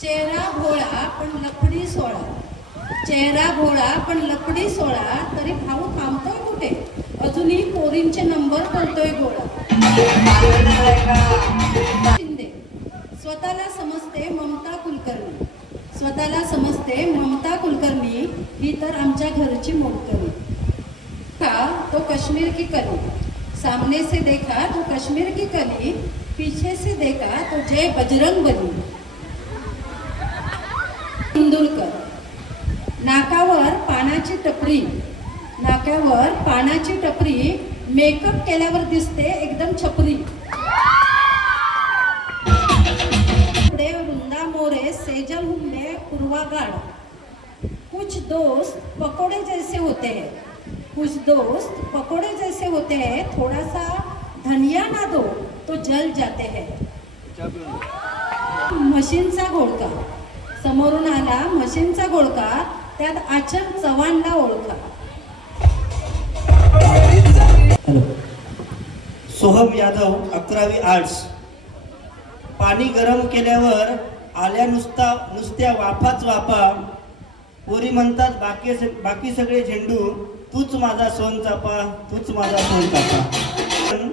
चेहरा भोळा पण लकडी सोळा. चेहरा भोळा पण लकडी सोळा तरी भाऊ थांबतोय कुठे? अजूनही पोरींचे नंबर करतोय गोळा. शिंदे. स्वतःला समजते ममता कुलकर्णी. स्वतःला समजते ममता कुलकर्णी ही तर आमच्या घरची मोडकर्णी का? तो कश्मीर की कली. सामने से देखा तो कश्मीर की कली पीछे से देखा तो जय बजरंग बली इंदुरकर नाकावर पानाची टपरी. नाक्यावर पानाची टपरी मेकअप केल्यावर दिसते एकदम छपरी. पुढे वृंदा मोरे सेजल हुंडे पूर्वा गाड कुछ दोस्त पकोड़े जैसे होते हैं. कुछ दोस्त पकोड़े जैसे होते हैं थोड़ा सा धनिया ना दो तो जल जाते हैं. म्हशींचा घोळका. समोरून आला म्हशींचा घोळका त्यात आचर चव्हाणला ओळखा हॅलो. सोहम यादव अकरावी आर्ट्स पाणी गरम केल्यावर आल्या नुसता नुसत्या वाफाच वाफा. पोरी म्हणतात बाकी बाकी सगळे झेंडू तूच माझा सोन चापा तूच माझा सोन चापा पण,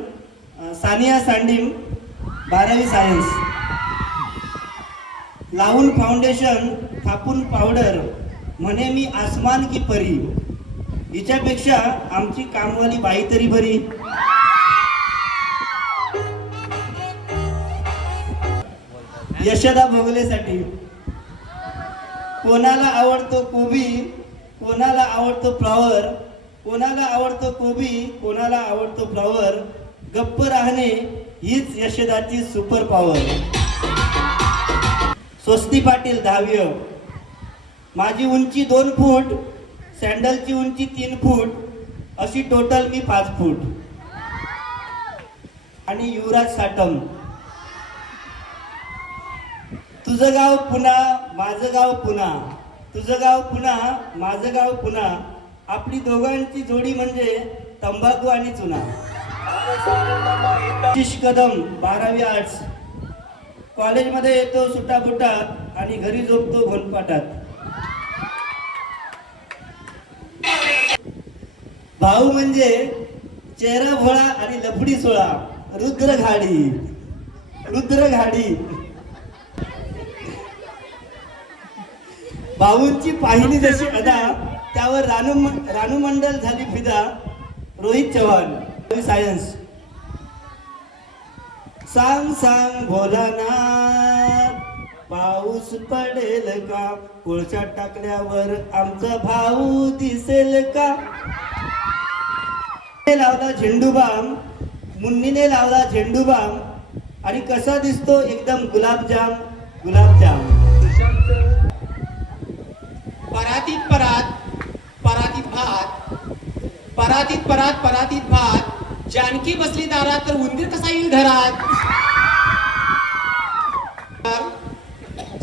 सानिया सांडीम बारावी सायन्स लावून फाउंडेशन थापून पावडर म्हणे मी आसमान की परी. हिच्यापेक्षा आमची कामवाली बाई तरी बरी. यशदा भोगलेसाठी. कोणाला आवडतो कोबी कोणाला आवडतो फ्लॉवर कोणाला आवडतो कोबी कोणाला आवडतो फ्लॉवर गप्प राहणे हीच यशदाची सुपर पॉवर स्वस्ती पाटील दहावी हो. माझी उंची दोन फूट सँडलची उंची तीन फूट अशी टोटल मी पाच फूट. आणि युवराज साटम तुझं गाव पुन्हा माझं गाव पुन्हा. तुझं गाव पुन्हा माझं गाव पुन्हा. आपली दोघांची जोडी म्हणजे तंबाखू आणि चुना. आशिष कदम बारावी आर्ट्स कॉलेजमध्ये येतो सुटाबुटात आणि घरी झोपतो घोलपाटात. भाऊ म्हणजे चेहरा भोळा आणि लफडी सोळा रुद्र घाडी रुद्र घाडी भाऊंची पाहिली जशी अदा त्यावर रानू रानू मंडल झाली फिदा रोहित चव्हाण. सायन्स. सांग सांग भोलानाथ. पाऊस पडेल का? कोळशा टाकल्यावर आमचा भाऊ दिसेल का? लावला झेंडूबाम मुन्नीने लावला झेंडूबाम आणि कसा दिसतो? एकदम गुलाबजाम गुलाबजाम. परातीत परात परातीत भात. परातीत परात परातीत भात. जानकी बसली दारात तर उंदीर कसा येईल घरात?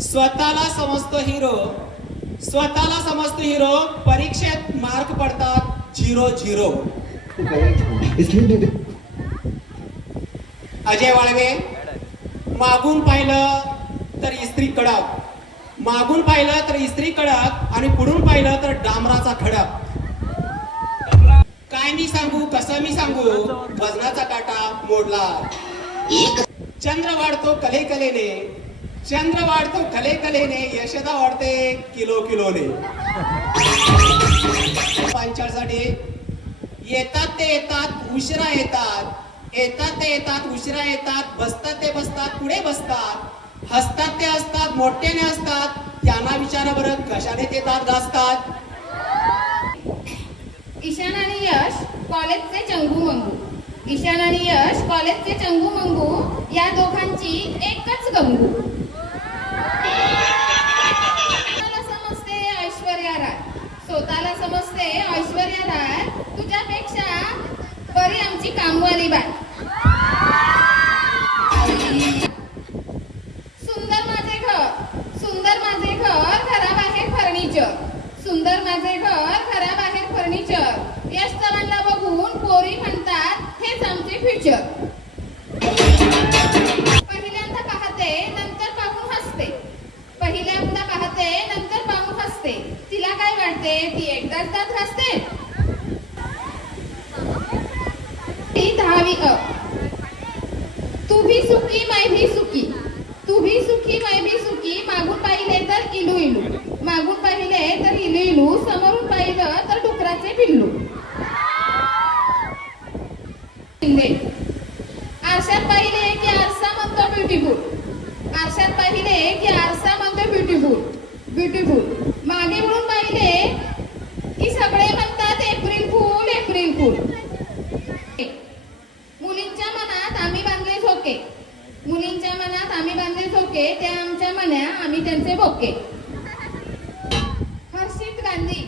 स्वतःला समजतो हिरो स्वतःला समजतो हिरो परीक्षेत मार्क पडतात झिरो झिरो अजय वाळवे मागून पाहिलं तर इस्त्री कडक. मागून पाहिलं तर इस्त्री कडक आणि पुढून पाहिलं तर डांबराचा खडक. काय मी सांगू कसं मी सांगू वजनाचा काटा मोडला. चंद्र वाढतो कले कलेने चंद्र वाढतो कले कलेने यशदा वाढते किलो किलोने. पंचाळसाठी येतात ते येतात उशिरा येतात. येतात ते येतात उशिरा येतात. बसतात ते बसतात पुढे बसतात. हसतात ते हसतात मोठ्याने असतात त्यांना विचारा बरं कशाने ते दात घासतात ईशान आणि यश कॉलेजचे चंगू मंगू. ईशान आणि यश कॉलेजचे चंगू मंगू या दोघांची एकच गंगू. स्वतःला समजते ऐश्वर्या राय. स्वतःला समजते ऐश्वर्या राय. तुझ्यापेक्षा बरी आमची कामवाली बाय सुंदर माझे घर. सुंदर माझे घर घराबाहेर फर्निचर. सुंदर माझे घर घराबाहेर फर्निचर. या स्थळांना बघून पोरी म्हणतात हे आमचे फ्युचर पहिल्यांदा पाहते नंतर पाहून हसते. पहिल्यांदा पाहते नंतर पाहून हसते. तिला काय वाटते? ती एकदाच दात हसते ती दहावी अ. तू भी सुखी माय भी सुखी. तू भी सुखी माय भी सुखी. मागून पाहिले तर इलू इलू. मागून पाहिले तर इलू समोरून पाहिलं तर डुकराचे पिल्लू. आरशात पाहिले की आरसा म्हणतो ब्युटीफुल आरशात पाहिले की आरसा म्हणतो ब्युटीफुल ब्युटीफुल मागे म्हणून पाहिले की सगळे म्हणतात एप्रिल फुल एप्रिल फुल. मुलींच्या मनात आम्ही बांधले झोके. मुलींच्या मनात आम्ही बांधले झोके त्या आमच्या मन्या आम्ही त्यांचे बोके हर्षित गांधी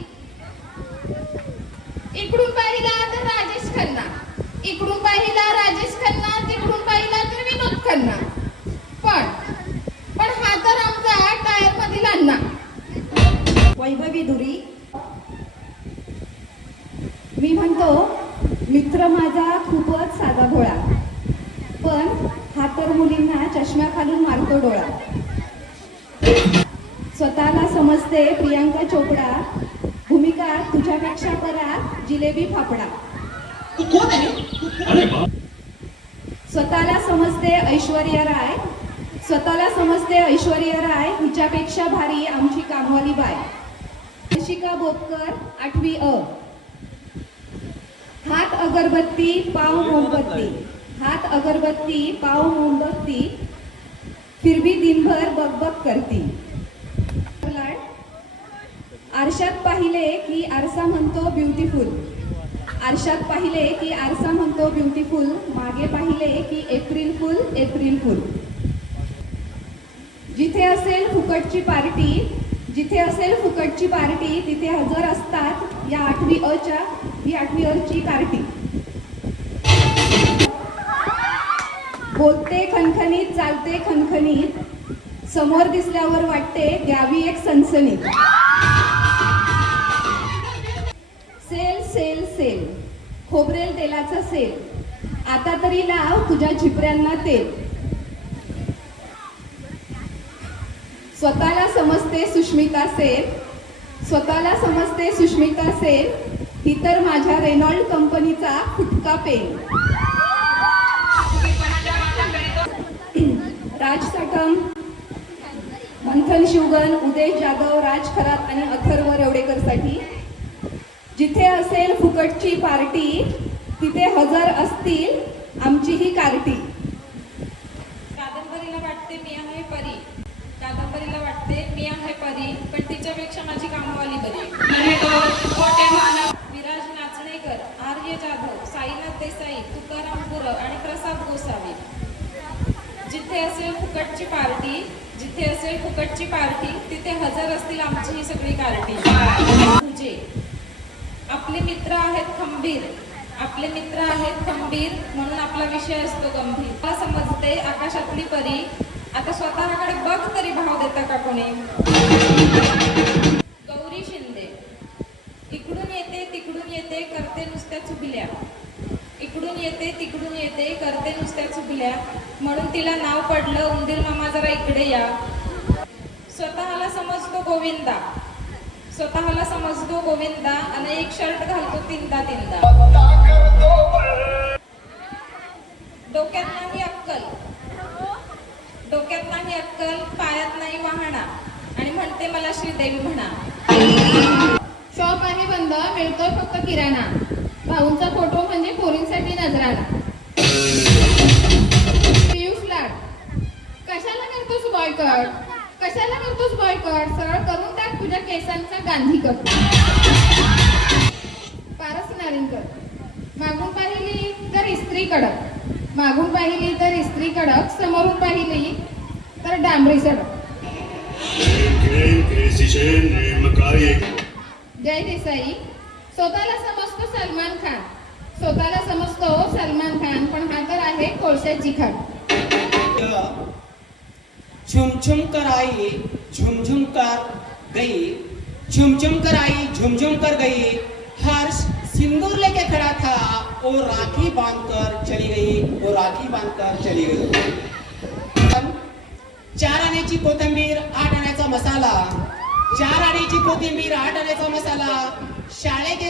इकडून पाहिला तर राजेश खन्ना इकडून पाहिला राजेश खन्ना तिकडून पाहिला तर विनोद खन्ना. पण पण हा तर आमचा टायर मधील अण्णा. वैभवी धुरी. मी म्हणतो मित्र माझा खूपच साधा भोळा पण हा तर मुलींना चष्म्या खालून मारतो डोळा. स्वतःला समजते प्रियांका चोपडा भूमिका तुझ्यापेक्षा करा जिलेबी फापडा फाफडा स्वतःला समजते ऐश्वर्या राय. स्वतःला समजते ऐश्वर्या राय हिच्यापेक्षा भारी आमची कामवाली बाय शिका बोपकर आठवी अ. हात अगरबत्ती पाव मोमबत्ती. हात अगरबत्ती पाव मोमबत्ती. फिर भी दिनभर बकबक करती. आरशात पाहिले की आरसा म्हणतो ब्युटिफुल आरशात पाहिले की आरसा म्हणतो ब्युटीफुल मागे पाहिले की एप्रिल फुल एप्रिल फुल. जिथे असेल फुकटची पार्टी जिथे असेल फुकटची पार्टी तिथे हजर असतात या आठवी अच्या ही आठवी अची पार्टी. बोलते खणखणीत चालते खणखणीत समोर दिसल्यावर वाटते द्यावी एक सनसनीत. Sale sale sale. खोबरेल तेलाचा सेल. आता तरी लाव तुझ्या झिपऱ्यांना तेल. स्वतःला समजते सुष्मिता सेल. स्वतःला समजते सुष्मिता सेल. ही तर माझ्या रेनॉल्ड कंपनीचा फुटका पेन. राज साटम मंथन शिवगन उदय जाधव राज खरात आणि अथर्व रेवडेकरसाठी जिथे असेल फुकटची पार्टी तिथे हजर असतील आमची ही कार्टी. कादंबरीला वाटते मी आहे परी. कादंबरीला वाटते मी आहे परी पण तिच्यापेक्षा माझी कामवाली बरी. विराज नाचणेकर आर्य जाधव साईनाथ देसाई तुकाराम पुरं आणि प्रसाद गोसावी. जिथे असेल फुकटची पार्टी जिथे असेल फुकटची पार्टी तिथे हजर असतील आमची ही सगळी कार्टी. तुझे आपले मित्र आहेत खंबीर. आपले मित्र आहेत खंबीर म्हणून आपला विषय असतो गंभीर. मला समजते आकाशातली परी. आता स्वतःकडे बघ तरी भाव देता का कोणी? गौरी शिंदे. इकडून येते तिकडून येते करते नुसत्या चुकल्या इकडून येते तिकडून येते करते नुसत्या चुकल्या म्हणून तिला नाव पडलं उंदीर मामा जरा इकडे या. स्वतःला समजतो गोविंदा. स्वतःला समजतो गोविंदा आणि एक शर्ट घालतो तीनदा तीनदा. डोक्यात नाही अक्कल. डोक्यात नाही अक्कल पायात नाही वाहना आणि म्हणते मला श्रीदेवी म्हणा. शॉप आहे बंद मिळतोय फक्त किराणा. भाऊंचा फोटो म्हणजे पोरींसाठी नजराणा. तुझ्या गांधी कट पारस नारिंकर मागून पाहिली तर इस्त्री कडक. मागून पाहिली तर इस्त्री कडक समोरून पाहिली तर डांबरी सडक. जय देसाई. स्वतःला समजतो सलमान खान. स्वतःला समजतो सलमान खान पण हा तर आहे कोळशाची खान झुमझुम झुम कर आई कर गई. झुमझुम कर आई झुमझुम कर गई। हर्ष सिंदूर लेके खड़ा था वो राखी बांधकर चली गई वो राखी बांधकर चली गई। चार आण्याची कोथिंबीर आठ आण्याचा मसाला चार आण्याची कोथिंबीर आठ आण्याचा मसाला शाळेत